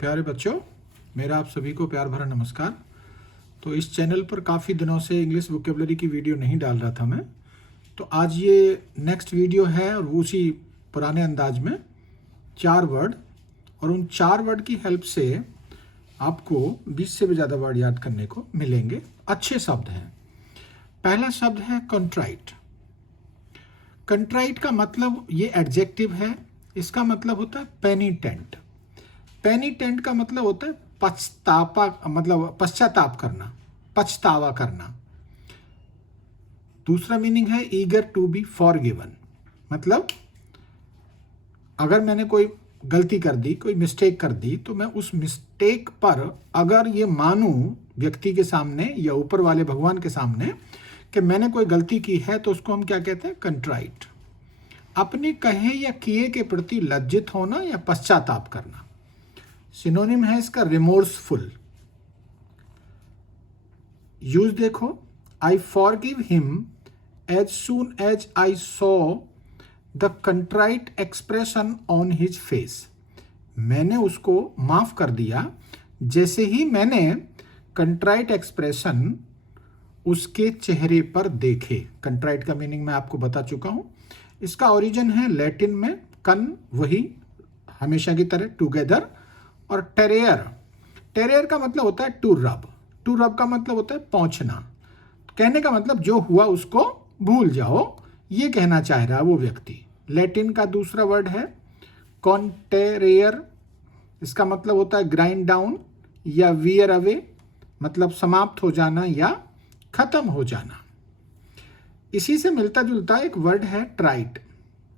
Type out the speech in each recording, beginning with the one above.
प्यारे बच्चों, मेरा आप सभी को प्यार भरा नमस्कार। तो इस चैनल पर काफ़ी दिनों से इंग्लिश वोकेबलरी की वीडियो नहीं डाल रहा था मैं, तो आज ये नेक्स्ट वीडियो है और उसी पुराने अंदाज में 4 वर्ड, और उन 4 वर्ड की हेल्प से आपको 20 से भी ज़्यादा वर्ड याद करने को मिलेंगे। अच्छे शब्द हैं। पहला शब्द है कंट्राइट। कंट्राइट का मतलब, ये एडजेक्टिव है, इसका मतलब होता है पेनिटेंट। पेनिटेंट का मतलब होता है पछतावा, मतलब पश्चाताप करना, पछतावा करना। दूसरा मीनिंग है ईगर टू बी फॉरगिवन, मतलब अगर मैंने कोई गलती कर दी, कोई मिस्टेक कर दी, तो मैं उस मिस्टेक पर अगर ये मानूं व्यक्ति के सामने या ऊपर वाले भगवान के सामने कि मैंने कोई गलती की है, तो उसको हम क्या कहते हैं? कंट्राइट। अपने कहे या किए के प्रति लज्जित होना या पश्चाताप करना। सिनोनिम है इसका रिमोर्सफुल। यूज देखो, I forgive him as soon as I saw the contrite expression on his face. मैंने उसको माफ कर दिया जैसे ही मैंने कंट्राइट एक्सप्रेशन उसके चेहरे पर देखे। कंट्राइट का मीनिंग मैं आपको बता चुका हूं। इसका ओरिजिन है लैटिन में कन, वही हमेशा की तरह, टुगेदर, और टेरेयर। टेरेयर का मतलब होता है टू रब। टू रब का मतलब होता है पहुंचना। कहने का मतलब जो हुआ उसको भूल जाओ, ये कहना चाह रहा है वो व्यक्ति। लैटिन का दूसरा वर्ड है कॉन्टेरेयर। इसका मतलब होता है ग्राइंड डाउन या वियर अवे, मतलब समाप्त हो जाना या खत्म हो जाना। इसी से मिलता जुलता एक वर्ड है ट्राइट।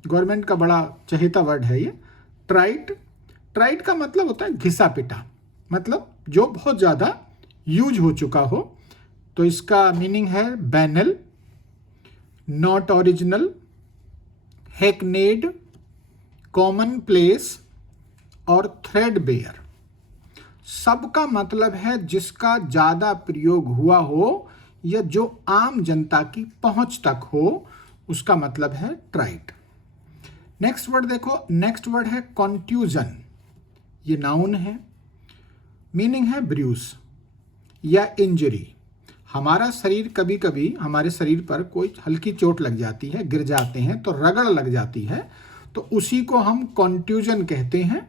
गवर्नमेंट का बड़ा चहेता वर्ड है ये ट्राइट। ट्राइट का मतलब होता है घिसा पिटा, मतलब जो बहुत ज़्यादा यूज हो चुका हो। तो इसका मीनिंग है banal, not original, hackneyed, commonplace और थ्रेडबेयर। सबका मतलब है जिसका ज़्यादा प्रयोग हुआ हो या जो आम जनता की पहुंच तक हो, उसका मतलब है ट्राइट। नेक्स्ट वर्ड देखो, नेक्स्ट वर्ड है कॉन्ट्यूजन। ये नाउन है, मीनिंग है ब्रूस या इंजरी। हमारा शरीर, कभी कभी हमारे शरीर पर कोई हल्की चोट लग जाती है, गिर जाते हैं तो रगड़ लग जाती है, तो उसी को हम कॉन्ट्यूजन कहते हैं।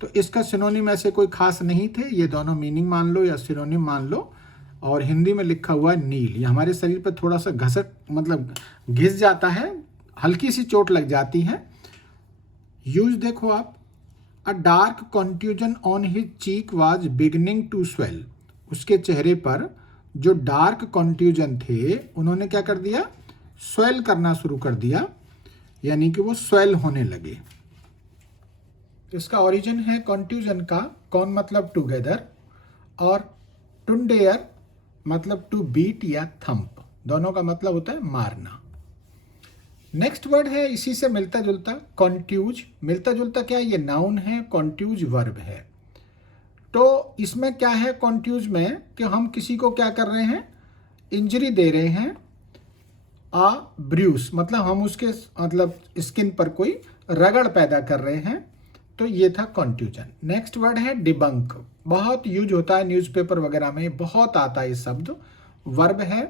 तो इसका सिनोनिम ऐसे कोई खास नहीं थे, ये दोनों मीनिंग मान लो या सिनोनिम मान लो। और हिंदी में लिखा हुआ है नील। ये हमारे शरीर पर थोड़ा सा घसट, मतलब घिस जाता है, हल्की सी चोट लग जाती है। यूज देखो आप, a dark contusion on his cheek was beginning to swell. उसके चेहरे पर जो डार्क कॉन्ट्यूजन थे, उन्होंने क्या कर दिया? स्वेल करना शुरू कर दिया, यानी कि वो स्वेल होने लगे। इसका ओरिजिन है कॉन्ट्यूजन का, कौन मतलब टुगेदर, और टुंडेयर मतलब टू बीट या थंप। दोनों का मतलब होता है मारना। नेक्स्ट वर्ड है इसी से मिलता जुलता कॉन्ट्यूज। मिलता जुलता क्या है? ये नाउन है, कॉन्ट्यूज वर्ब है। तो इसमें क्या है कॉन्ट्यूज में, कि हम किसी को क्या कर रहे हैं? इंजरी दे रहे हैं। आ ब्रूस मतलब हम उसके मतलब स्किन पर कोई रगड़ पैदा कर रहे हैं। तो ये था कॉन्ट्यूजन। नेक्स्ट वर्ड है डिबंक। बहुत यूज होता है न्यूज़पेपर वगैरह में, बहुत आता है ये शब्द। वर्ब है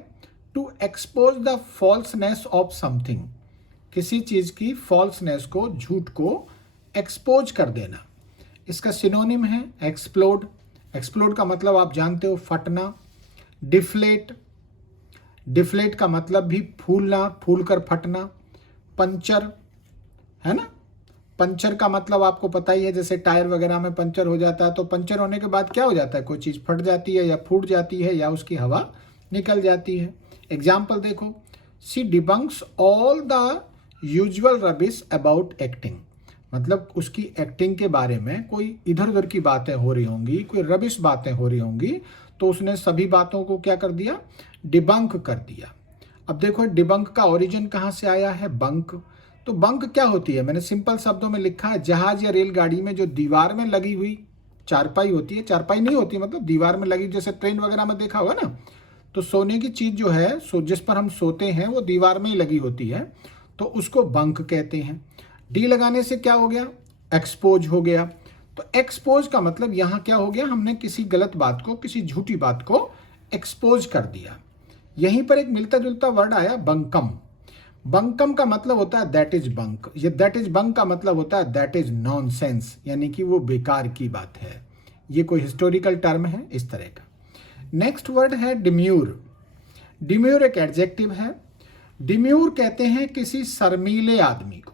to expose the falseness of something. किसी चीज की फॉल्सनेस को, झूठ को एक्सपोज कर देना। इसका सिनोनिम है एक्सप्लोड। एक्सप्लोड का मतलब आप जानते हो, फटना। डिफ्लेट, डिफ्लेट का मतलब भी फूलना, फूलकर फटना। पंचर, है ना? पंचर का मतलब आपको पता ही है, जैसे टायर वगैरह में पंचर हो जाता है, तो पंचर होने के बाद क्या हो जाता है? कोई चीज़ फट जाती है या फूट जाती है या उसकी हवा निकल जाती है। एग्जाम्पल देखो, she debunks all the usual rubbish about acting. मतलब उसकी एक्टिंग के बारे में कोई इधर उधर की बातें हो रही होंगी, कोई रबिश बातें हो रही होंगी, तो उसने सभी बातों को क्या कर दिया? डिबंक कर दिया। अब देखो डिबंक का ओरिजिन कहाँ से आया है? बंक। तो बंक क्या होती है? मैंने सिंपल शब्दों में लिखा है, जहाज या रेलगाड़ी में जो दीवार में लगी हुई चारपाई होती है, चारपाई नहीं होती मतलब दीवार में लगी, जैसे ट्रेन वगैरह में देखा होगा ना, तो सोने की चीज जो है, जिस पर हम सोते हैं, वो दीवार में ही लगी होती है, तो उसको बंक कहते हैं। डी लगाने से क्या हो गया? एक्सपोज हो गया। तो एक्सपोज का मतलब यहाँ क्या हो गया, हमने किसी गलत बात को, किसी झूठी बात को एक्सपोज कर दिया। यहीं पर एक मिलता जुलता वर्ड आया बंकम। बंकम का मतलब होता है दैट इज बंक। ये दैट इज बंक का मतलब होता है दैट इज नॉनसेंस, यानी कि वो बेकार की बात है। ये कोई हिस्टोरिकल टर्म है इस तरह का। नेक्स्ट वर्ड है डिम्यूर। डिम्यूर एक एडजेक्टिव है। डिम्यूर कहते हैं किसी शर्मीले आदमी को,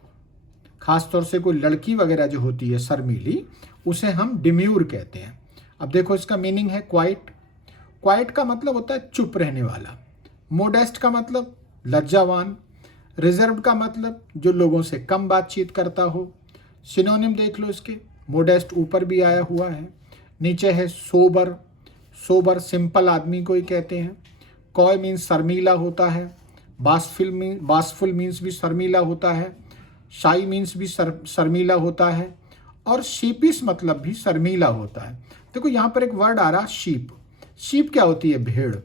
खासतौर से कोई लड़की वगैरह जो होती है शर्मीली, उसे हम डिम्यूर कहते हैं। अब देखो इसका मीनिंग है क्वाइट। क्वाइट का मतलब होता है चुप रहने वाला। मोडेस्ट का मतलब लज्जावान। रिजर्व्ड का मतलब जो लोगों से कम बातचीत करता हो। सिनोनिम देख लो इसके, मोडेस्ट ऊपर भी आया हुआ है, नीचे है सोबर। सोबर सिंपल आदमी को ही कहते हैं। कॉय मीन्स शर्मीला होता है। बासफुल मीन्स भी शर्मीला होता है। शाई मीन्स भी शर्मीला होता है। और शीपिस मतलब भी शर्मीला होता है। देखो यहाँ पर एक वर्ड आ रहा शीप। शीप क्या होती है? भेड़।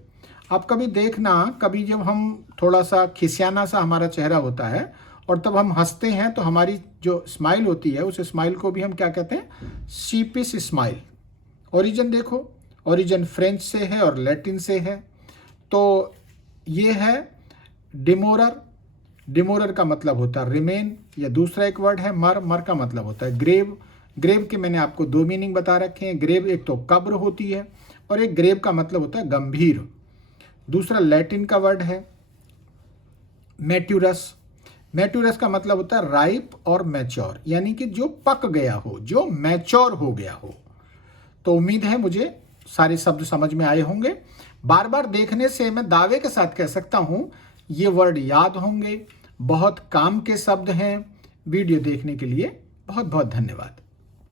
आप कभी देखना, कभी जब हम थोड़ा सा खिसियाना सा हमारा चेहरा होता है और तब हम हंसते हैं तो हमारी जो स्माइल होती है उस स्माइल को भी हम क्या कहते हैं? शीपिस स्माइल। ओरिजिन देखो, ओरिजिन फ्रेंच से है और लैटिन से है। तो ये है डिमोरर। डिमोरर का मतलब होता है रिमेन। या दूसरा एक वर्ड है मर। मर का मतलब होता है ग्रेव। ग्रेव के मैंने आपको दो मीनिंग बता रखे हैं। ग्रेव एक तो कब्र होती है और एक ग्रेव का मतलब होता है गंभीर। दूसरा लैटिन का वर्ड है मैट्यूरस। मैट्यूरस का मतलब होता है राइप और मैच्योर, यानी कि जो पक गया हो, जो मैच्योर हो गया हो। तो उम्मीद है मुझे सारे शब्द समझ में आए होंगे। बार बार देखने से मैं दावे के साथ कह सकता हूं ये वर्ड याद होंगे। बहुत काम के शब्द हैं। वीडियो देखने के लिए बहुत बहुत धन्यवाद।